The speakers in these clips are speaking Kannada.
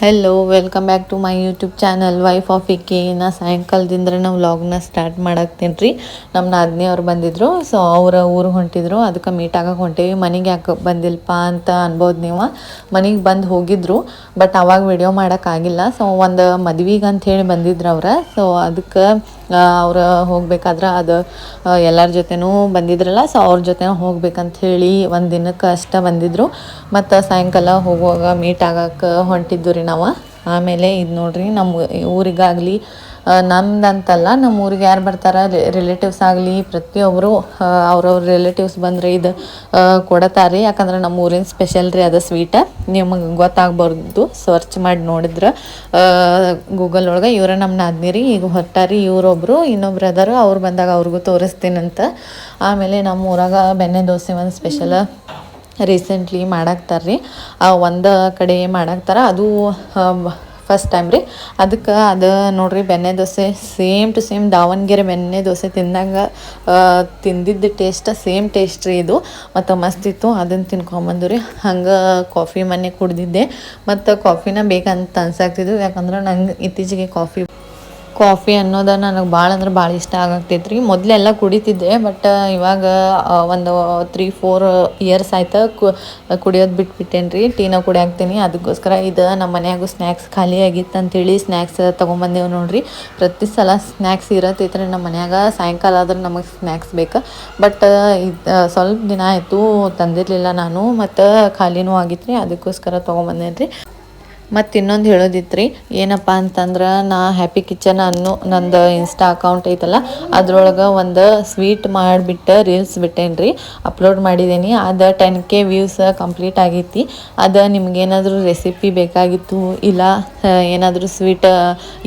Hello welcome back to my YouTube channel wife of ಇಕೆ. ನಾ ಸಾಯಂಕಾಲದಿಂದ ನಾವು ವ್ಲಾಗ್ನ ಸ್ಟಾರ್ಟ್ ಮಾಡಾಕ್ತೀನಿ ರೀ. ನಮ್ಮ ನಾದಿನಿ ಅವ್ರು ಬಂದಿದ್ರು, ಸೊ ಅವ್ರ ಊರಿಗೆ ಹೊಂಟಿದ್ರು, ಅದಕ್ಕೆ ಮೀಟ್ ಆಗಕ್ಕೆ ಹೊಂಟೇವಿ. ಮನೆಗೆ ಯಾಕೆ ಬಂದಿಲ್ಲಪ್ಪ ಅಂತ ಅನ್ಬೋದು ನೀವು. ಮನೆಗೆ ಬಂದು ಹೋಗಿದ್ರು, ಬಟ್ ಅವಾಗ ವಿಡಿಯೋ ಮಾಡೋಕ್ಕಾಗಿಲ್ಲ. ಸೊ ಒಂದು ಮದ್ವೆಗೆ ಅಂತ ಹೇಳಿ ಬಂದಿದ್ರು ಅವ್ರು. ಸೊ ಅದಕ್ಕೆ ಅವ್ರು ಹೋಗ್ಬೇಕಾದ್ರೆ ಅದು ಎಲ್ಲರ ಜೊತೆನೂ ಬಂದಿದ್ರಲ್ಲ, ಸೊ ಅವ್ರ ಜೊತೆ ಹೋಗ್ಬೇಕಂತ ಹೇಳಿ ಒಂದು ದಿನಕ್ಕೆ ಅಷ್ಟೇ ಬಂದಿದ್ರು. ಮತ್ತು ಸಾಯಂಕಾಲ ಹೋಗುವಾಗ ಮೀಟ್ ಆಗಕ್ಕೆ ಹೊಂಟಿದ್ದು ರೀ ನಾವು. ಆಮೇಲೆ ಇದು ನೋಡ್ರಿ, ನಮ್ಮ ಊರಿಗಾಗಲಿ ನಮ್ದಂತಲ್ಲ, ನಮ್ಮ ಊರಿಗೆ ಯಾರು ಬರ್ತಾರೆ ರಿಲೇಟಿವ್ಸ್ ಆಗಲಿ ಪ್ರತಿಯೊಬ್ಬರು ಅವ್ರವ್ರ ರಿಲೇಟಿವ್ಸ್ ಬಂದರೆ ಇದು ಕೊಡತಾರೆ. ಯಾಕಂದ್ರೆ ನಮ್ಮ ಊರಿನ ಸ್ಪೆಷಲ್ ರೀ ಅದು ಸ್ವೀಟ. ನಿಮಗೆ ಗೊತ್ತಾಗ್ಬಾರ್ದು, ಸರ್ಚ್ ಮಾಡಿ ನೋಡಿದ್ರೆ ಗೂಗಲ್ ಒಳಗೆ. ಇವರ ನಮ್ಮ ನಾದ್ನಿರಿ ಈಗ ಹೊರಟಾರಿ. ಇವರೊಬ್ಬರು ಇನ್ನೊಬ್ರು ಅದಾರು, ಅವ್ರು ಬಂದಾಗ ಅವ್ರಿಗೂ ತೋರಿಸ್ತೀನಂತ. ಆಮೇಲೆ ನಮ್ಮ ಊರಾಗ ಬೆಣ್ಣೆ ದೋಸೆ ಒಂದು ಸ್ಪೆಷಲ ರೀಸೆಂಟ್ಲಿ ಮಾಡಾಕ್ತಾರೆ ರೀ. ಒಂದು ಕಡೆ ಮಾಡಾಕ್ತಾರೆ, ಅದು ಫಸ್ಟ್ ಟೈಮ್ ರೀ. ಅದಕ್ಕೆ ಅದು ನೋಡಿರಿ, ಬೆಣ್ಣೆ dosa same to same Davanagere ಬೆಣ್ಣೆ ದೋಸೆ ತಿಂದಿದ್ದು ಟೇಸ್ಟ್ ಸೇಮ್ ಟೇಸ್ಟ್ ರೀ ಇದು. ಮತ್ತು ಮಸ್ತ್ ಇತ್ತು, ಅದನ್ನು ತಿನ್ಕೊಂಬಂದು ರೀ. ಹಂಗೆ ಕಾಫಿ ಮನೆ ಕುಡ್ದಿದ್ದೆ, ಮತ್ತು ಕಾಫಿನ ಬೇಕಂತ ಅನ್ಸಾಕ್ತಿದ್ವು. ಯಾಕಂದ್ರೆ ನಂಗೆ ಇತ್ತೀಚೆಗೆ ಕಾಫಿ ಅನ್ನೋದು ನನಗೆ ಭಾಳ ಅಂದ್ರೆ ಭಾಳ ಇಷ್ಟ ಆಗತ್ತೈತೆ ರೀ. ಮೊದಲೆಲ್ಲ ಕುಡಿತಿದ್ದೆ, ಬಟ್ ಇವಾಗ ಒಂದು 3-4 ಇಯರ್ಸ್ ಆಯ್ತು ಕುಡಿಯೋದು ಬಿಟ್ಬಿಟ್ಟೇನೆ ರೀ. ಟೀನ ಕುಡಿಯಾಕ್ತೀನಿ. ಅದಕ್ಕೋಸ್ಕರ ಇದು ನಮ್ಮ ಮನ್ಯಾಗೂ ಸ್ನ್ಯಾಕ್ಸ್ ಖಾಲಿ ಆಗಿತ್ತು ಅಂತೇಳಿ ಸ್ನ್ಯಾಕ್ಸ್ ತೊಗೊಂಬಂದೇವು ನೋಡಿರಿ. ಪ್ರತಿ ಸಲ ಸ್ನ್ಯಾಕ್ಸ್ ಇರತ್ತೈತೆ ರೀ ನಮ್ಮ ಮನ್ಯಾಗ. ಸಾಯಂಕಾಲ ಆದ್ರೆ ನಮಗೆ ಸ್ನ್ಯಾಕ್ಸ್ ಬೇಕು, ಬಟ್ ಇದು ಸ್ವಲ್ಪ ದಿನ ಆಯಿತು ತಂದಿರಲಿಲ್ಲ ನಾನು, ಮತ್ತು ಖಾಲಿನೂ ಆಗಿತ್ತು ರೀ. ಅದಕ್ಕೋಸ್ಕರ ತೊಗೊಂಬಂದೇನೆ ರೀ. ಮತ್ತು ಇನ್ನೊಂದು ಹೇಳೋದಿತ್ತು ರೀ, ಏನಪ್ಪ ಅಂತಂದ್ರೆ, ನಾ ಹ್ಯಾಪಿ ಕಿಚನ್ ಅನ್ನೋ ನಂದು ಇನ್ಸ್ಟಾ ಅಕೌಂಟ್ ಐತಲ್ಲ, ಅದ್ರೊಳಗೆ ಒಂದು ಸ್ವೀಟ್ ಮಾಡಿಬಿಟ್ಟು ರೀಲ್ಸ್ ಬಿಟ್ಟೇನಿ ರೀ, ಅಪ್ಲೋಡ್ ಮಾಡಿದ್ದೀನಿ. ಅದು 10K ವ್ಯೂಸ್ ಕಂಪ್ಲೀಟ್ ಆಗೈತಿ. ಅದು ನಿಮ್ಗೇನಾದರೂ ರೆಸಿಪಿ ಬೇಕಾಗಿತ್ತು, ಇಲ್ಲ ಏನಾದರೂ ಸ್ವೀಟ್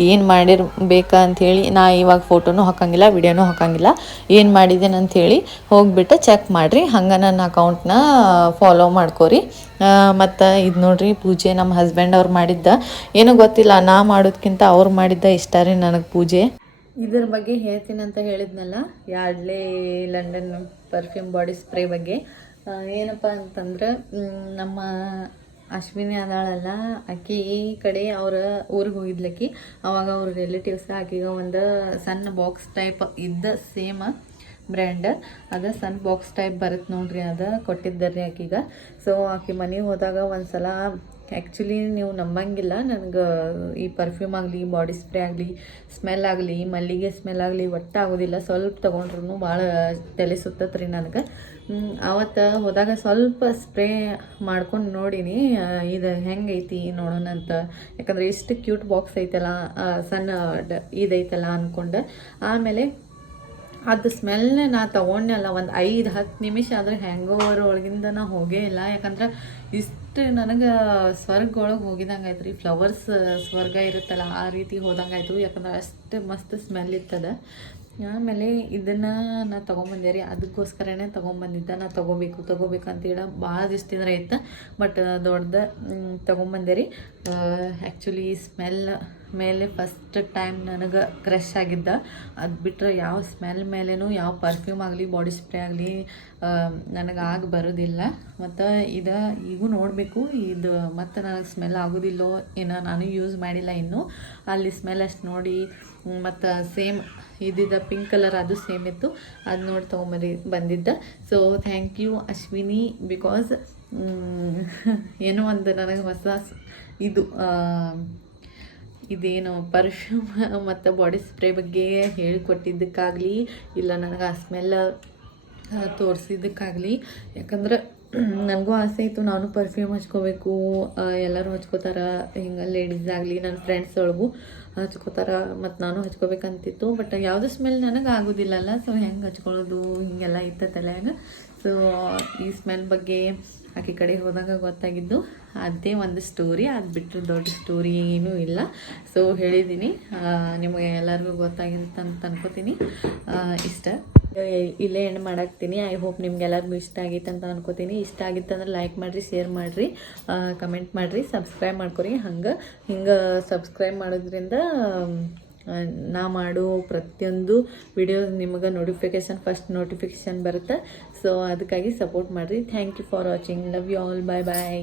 ಏನು ಮಾಡಿರ್ಬೇಕು ಅಂಥೇಳಿ, ನಾ ಇವಾಗ ಫೋಟೋನೂ ಹಾಕೋಂಗಿಲ್ಲ, ವಿಡಿಯೋನೂ ಹಾಕೋಂಗಿಲ್ಲ, ಏನು ಮಾಡಿದ್ದೇನೆ ಅಂಥೇಳಿ ಹೋಗಿಬಿಟ್ಟು ಚೆಕ್ ಮಾಡಿರಿ. ಹಂಗೆ ನನ್ನ ಅಕೌಂಟ್ನ ಫಾಲೋ ಮಾಡ್ಕೋರಿ. ಮತ್ತು ಇದು ನೋಡ್ರಿ, ಪೂಜೆ ನಮ್ಮ ಹಸ್ಬೆಂಡ್ ಅವ್ರು ಮಾಡಿದ್ದ. ಏನೂ ಗೊತ್ತಿಲ್ಲ, ನಾ ಮಾಡೋದಕ್ಕಿಂತ ಅವ್ರು ಮಾಡಿದ್ದ ಇಷ್ಟ ರೀ ನನಗೆ ಪೂಜೆ. ಇದ್ರ ಬಗ್ಗೆ ಹೇಳ್ತೀನಿ ಅಂತ ಹೇಳಿದ್ನಲ್ಲ, ಯಾರ್ಡ್ಲೆ ಲಂಡನ್ ಪರ್ಫ್ಯೂಮ್ ಬಾಡಿ ಸ್ಪ್ರೇ ಬಗ್ಗೆ. ಏನಪ್ಪ ಅಂತಂದ್ರೆ, ನಮ್ಮ ಅಶ್ವಿನಿ ಅದಾಳಲ್ಲ, ಆಕೆ ಈ ಕಡೆ ಅವ್ರ ಊರಿಗೆ ಹೋಗಿದ್ಲಕ್ಕಿ. ಅವಾಗ ಅವ್ರ ರಿಲೇಟಿವ್ಸ್ ಆಕೆಗೆ ಒಂದು ಸಣ್ಣ ಬಾಕ್ಸ್ ಟೈಪ್ ಇದ್ದ ಸೇಮ್ ಬ್ರ್ಯಾಂಡ್ ಅದು ಸಣ್ಣ ಬಾಕ್ಸ್ ಟೈಪ್ ಬರುತ್ತೆ ನೋಡ್ರಿ, ಅದು ಕೊಟ್ಟಿದ್ದಾರೆ ಆಕೆಗೆ. ಸೊ ಆಕೆ ಮನೆಗೆ ಹೋದಾಗ ಒಂದು ಸಲ, ಆ್ಯಕ್ಚುಲಿ ನೀವು ನಂಬಂಗಿಲ್ಲ, ನನಗೆ ಈ ಪರ್ಫ್ಯೂಮ್ ಆಗಲಿ, ಬಾಡಿ ಸ್ಪ್ರೇ ಆಗಲಿ, ಸ್ಮೆಲ್ ಆಗಲಿ, ಮಲ್ಲಿಗೆ ಸ್ಮೆಲ್ ಆಗಲಿ ಒಟ್ಟಾಗೋದಿಲ್ಲ. ಸ್ವಲ್ಪ ತೊಗೊಂಡ್ರು ಭಾಳ ತಲೆ ಸುತ್ತತ್ತೆ ರೀ ನನಗೆ. ಅವತ್ತು ಹೋದಾಗ ಸ್ವಲ್ಪ ಸ್ಪ್ರೇ ಮಾಡ್ಕೊಂಡು ನೋಡೀನಿ, ಇದು ಹೆಂಗೈತಿ ನೋಡೋಣಂತ. ಯಾಕಂದರೆ ಇಷ್ಟು ಕ್ಯೂಟ್ ಬಾಕ್ಸ್ ಐತಲ್ಲ, ಸಣ್ಣ ಇದೈತಲ್ಲ ಅಂದ್ಕೊಂಡು. ಆಮೇಲೆ ಅದು ಸ್ಮೆಲ್ನೇ ನಾ ತೊಗೊಂಡಲ್ಲ, ಒಂದು 5-10 ನಿಮಿಷ ಆದರೆ ಹ್ಯಾಂಗೋವರ್ ಒಳಗಿಂದ ನಾ ಹೋಗೇ ಇಲ್ಲ. ಯಾಕಂದ್ರೆ ಇಷ್ಟು ನನಗೆ ಸ್ವರ್ಗ ಒಳಗೆ ಹೋಗಿದಂಗೆ ಆಯ್ತು ರೀ. ಫ್ಲವರ್ಸ್ ಸ್ವರ್ಗ ಇರುತ್ತಲ್ಲ, ಆ ರೀತಿ ಹೋದಂಗೆ ಆಯಿತು. ಯಾಕಂದ್ರೆ ಅಷ್ಟು ಮಸ್ತ್ ಸ್ಮೆಲ್ ಇರ್ತದೆ. ಆಮೇಲೆ ಇದನ್ನು ನಾ ತೊಗೊಂಬಂದೆ ರೀ, ಅದಕ್ಕೋಸ್ಕರನೇ ತೊಗೊಂಬಂದಿದ್ದೆ. ನಾ ತೊಗೋಬೇಕು ಅಂತೇಳಿ ಭಾಳ ದಿವಸದಿಂದ ಇತ್ತು, ಬಟ್ ದೊಡ್ಡದು ತೊಗೊಂಬಂದೆ ರೀ. ಆ್ಯಕ್ಚುಲಿ ಸ್ಮೆಲ್ ಮೇಲೆ ಫಸ್ಟ್ ಟೈಮ್ ನನಗೆ ಕ್ರಶ್ ಆಗಿದ್ದ. ಅದು ಬಿಟ್ಟರೆ ಯಾವ ಸ್ಮೆಲ್ ಮೇಲೇನೂ ಯಾವ ಪರ್ಫ್ಯೂಮ್ ಆಗಲಿ, ಬಾಡಿ ಸ್ಪ್ರೇ ಆಗಲಿ ನನಗೆ ಬರೋದಿಲ್ಲ. ಮತ್ತು ಇದು ಈಗೂ ನೋಡಬೇಕು, ಇದು ಮತ್ತು ನನಗೆ ಸ್ಮೆಲ್ ಆಗೋದಿಲ್ಲೋ ಏನೋ, ನಾನು ಯೂಸ್ ಮಾಡಿಲ್ಲ ಇನ್ನೂ. ಅಲ್ಲಿ ಸ್ಮೆಲ್ ಅಷ್ಟು ನೋಡಿ, ಮತ್ತು ಸೇಮ್ ಇದ್ದಿದ್ದ ಪಿಂಕ್ ಕಲರ್ ಅದು ಸೇಮ್ ಇತ್ತು, ಅದು ನೋಡಿ ಬಂದಿದ್ದ. So thank you Ashwini, because ಏನೋ ಒಂದು ನನಗೆ ಹೊಸ ಇದೇನು ಪರ್ಫ್ಯೂಮ್ ಮತ್ತು ಬಾಡಿ ಸ್ಪ್ರೇ ಬಗ್ಗೆ ಹೇಳಿಕೊಟ್ಟಿದ್ದಕ್ಕಾಗಲಿ, ಇಲ್ಲ ನನಗೆ ಆ ಸ್ಮೆಲ್ ತೋರಿಸಿದ್ದಕ್ಕಾಗಲಿ. ಯಾಕಂದ್ರೆ ನನಗೂ ಆಸೆ ಇತ್ತು, ನಾನು ಪರ್ಫ್ಯೂಮ್ ಹಚ್ಕೋಬೇಕು, ಎಲ್ಲರೂ ಹಚ್ಕೋತಾರೆ ಹಿಂಗೆ, ಲೇಡೀಸ್ ಆಗಲಿ ನನ್ನ ಫ್ರೆಂಡ್ಸ್ ಒಳಗೂ ಹಚ್ಕೋತಾರೆ, ಮತ್ತು ನಾನು ಹಚ್ಕೋಬೇಕಂತಿತ್ತು. ಬಟ್ ಯಾವುದೇ ಸ್ಮೆಲ್ ನನಗೆ ಆಗೋದಿಲ್ಲಲ್ಲ, ಸೊ ಹೆಂಗೆ ಹಚ್ಕೊಳ್ಳೋದು ಹಿಂಗೆಲ್ಲ ಇತ್ತು ತಲೆಯಾಗ. ಸೊ ಈ ಸ್ಮೆಲ್ ಬಗ್ಗೆ ಆಕೆ ಕಡೆ ಹೋದಾಗ ಗೊತ್ತಾಗಿದ್ದು ಅದೇ ಒಂದು ಸ್ಟೋರಿ. ಅದು ಬಿಟ್ಟರೆ ದೊಡ್ಡ ಸ್ಟೋರಿ ಏನೂ ಇಲ್ಲ. ಸೊ ಹೇಳಿದ್ದೀನಿ, ನಿಮಗೆ ಎಲ್ಲರಿಗೂ ಗೊತ್ತಾಗಿತ್ತು ಅಂತ ಅನ್ಕೋತೀನಿ. ಇಷ್ಟ ಇಲ್ಲೇ ಎಂಡ್ ಮಾಡಾಕ್ತೀನಿ. ಐ ಹೋಪ್ ನಿಮ್ಗೆಲ್ಲರಿಗೂ ಇಷ್ಟ ಆಗಿತ್ತು ಅಂತ ಅನ್ಕೋತೀನಿ. ಇಷ್ಟ ಆಗಿತ್ತಂದ್ರೆ ಲೈಕ್ ಮಾಡಿರಿ, ಶೇರ್ ಮಾಡಿರಿ, ಕಮೆಂಟ್ ಮಾಡಿರಿ, ಸಬ್ಸ್ಕ್ರೈಬ್ ಮಾಡ್ಕೊರಿ. ಹಿಂಗೆ ಸಬ್ಸ್ಕ್ರೈಬ್ ಮಾಡೋದ್ರಿಂದ ನಾ ಮಾಡೋ ಪ್ರತಿಯೊಂದು ವಿಡಿಯೋ ನಿಮಗೆ ಫಸ್ಟ್ ನೋಟಿಫಿಕೇಷನ್ ಬರುತ್ತೆ. ಸೊ ಅದಕ್ಕಾಗಿ ಸಪೋರ್ಟ್ ಮಾಡಿರಿ. Thank you for watching. Love you all. Bye bye.